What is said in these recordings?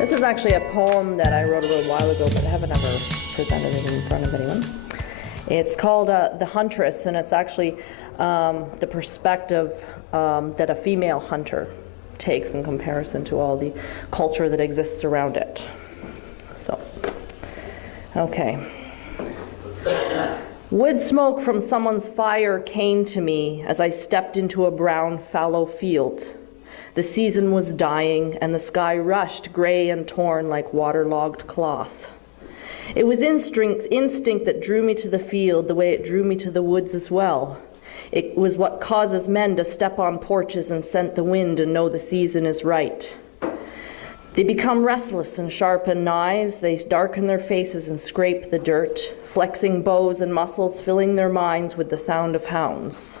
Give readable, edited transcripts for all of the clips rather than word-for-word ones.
This is actually a poem that I wrote a little while ago, but I haven't ever presented it in front of anyone. It's called The Huntress, and it's actually the perspective that a female hunter takes in comparison to all the culture that exists around it. So, okay. Wood smoke from someone's fire came to me as I stepped into a brown fallow field. The season was dying, and the sky rushed gray and torn like waterlogged cloth. It was instinct that drew me to the field the way it drew me to the woods as well. It was what causes men to step on porches and scent the wind and know the season is right. They become restless and sharpen knives. They darken their faces and scrape the dirt, flexing bows and muscles, filling their minds with the sound of hounds.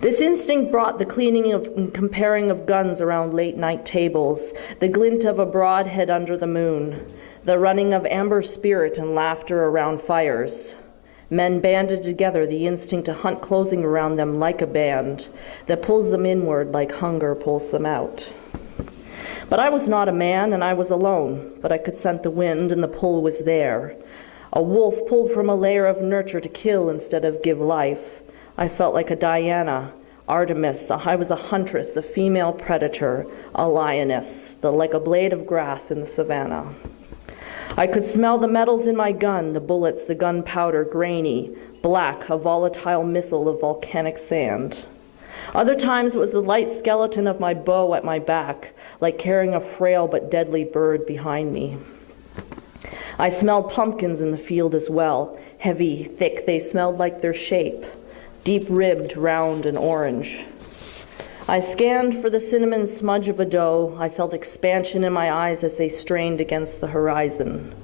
This instinct brought the cleaning and comparing of guns around late-night tables, the glint of a broad head under the moon, the running of amber spirit and laughter around fires. Men banded together, the instinct to hunt closing around them like a band that pulls them inward like hunger pulls them out. But I was not a man, and I was alone, but I could scent the wind, and the pull was there. A wolf pulled from a lair of nurture to kill instead of give life. I felt like a Diana, Artemis. I was a huntress, a female predator, a lioness, like a blade of grass in the savannah. I could smell the metals in my gun, the bullets, the gunpowder, grainy, black, a volatile missile of volcanic sand. Other times it was the light skeleton of my bow at my back, like carrying a frail but deadly bird behind me. I smelled pumpkins in the field as well, heavy, thick. They smelled like their shape, deep-ribbed, round, and orange. I scanned for the cinnamon smudge of a doe. I felt expansion in my eyes as they strained against the horizon.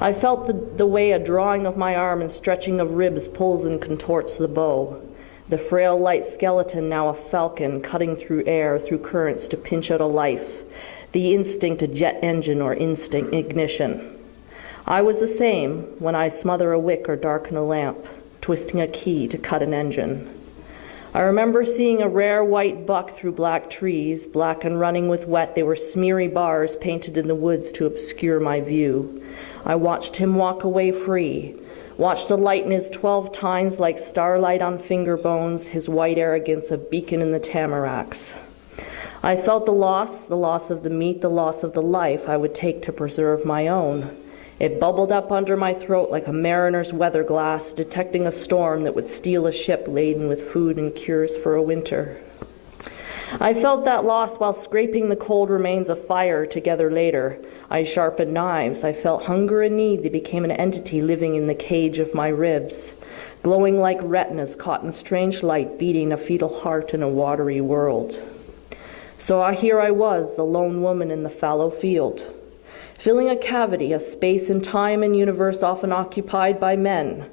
I felt the way a drawing of my arm and stretching of ribs pulls and contorts the bow. The frail light skeleton, now a falcon, cutting through air, through currents to pinch out a life. The instinct, a jet engine or instinct ignition. I was the same when I smother a wick or darken a lamp, twisting a key to cut an engine. I remember seeing a rare white buck through black trees, black and running with wet. They were smeary bars painted in the woods to obscure my view. I watched him walk away free, watched the light in his 12 tines like starlight on finger bones, his white arrogance a beacon in the tamaracks. I felt the loss of the meat, the loss of the life I would take to preserve my own. It bubbled up under my throat like a mariner's weather glass, detecting a storm that would steal a ship laden with food and cures for a winter. I felt that loss while scraping the cold remains of fire together later. I sharpened knives. I felt hunger and need. They became an entity living in the cage of my ribs, glowing like retinas caught in strange light, beating a fetal heart in a watery world. So here I was, the lone woman in the fallow field, filling a cavity, a space in time and universe often occupied by men.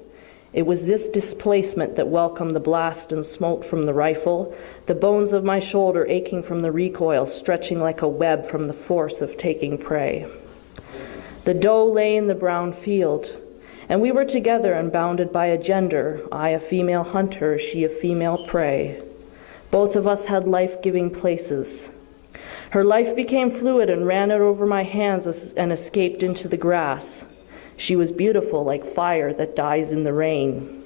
It was this displacement that welcomed the blast and smoke from the rifle, the bones of my shoulder aching from the recoil, stretching like a web from the force of taking prey. The doe lay in the brown field, and we were together and bounded by a gender, I a female hunter, she a female prey. Both of us had life-giving places. Her life became fluid and ran out over my hands and escaped into the grass. She was beautiful, like fire that dies in the rain.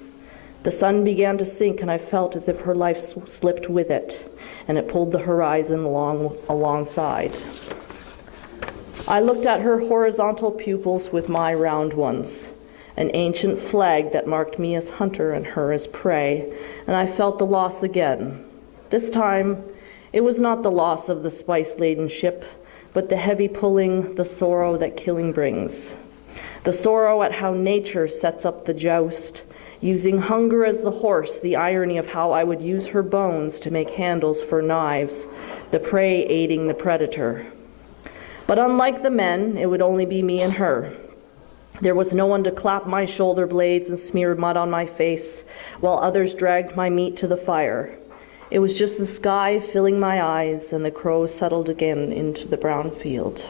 The sun began to sink, and I felt as if her life slipped with it, and it pulled the horizon alongside. I looked at her horizontal pupils with my round ones, an ancient flag that marked me as hunter and her as prey, and I felt the loss again. This time, it was not the loss of the spice-laden ship, but the heavy pulling, the sorrow that killing brings. The sorrow at how nature sets up the joust, using hunger as the horse, the irony of how I would use her bones to make handles for knives, the prey aiding the predator. But unlike the men, it would only be me and her. There was no one to clap my shoulder blades and smear mud on my face, while others dragged my meat to the fire. It was just the sky filling my eyes, and the crows settled again into the brown field.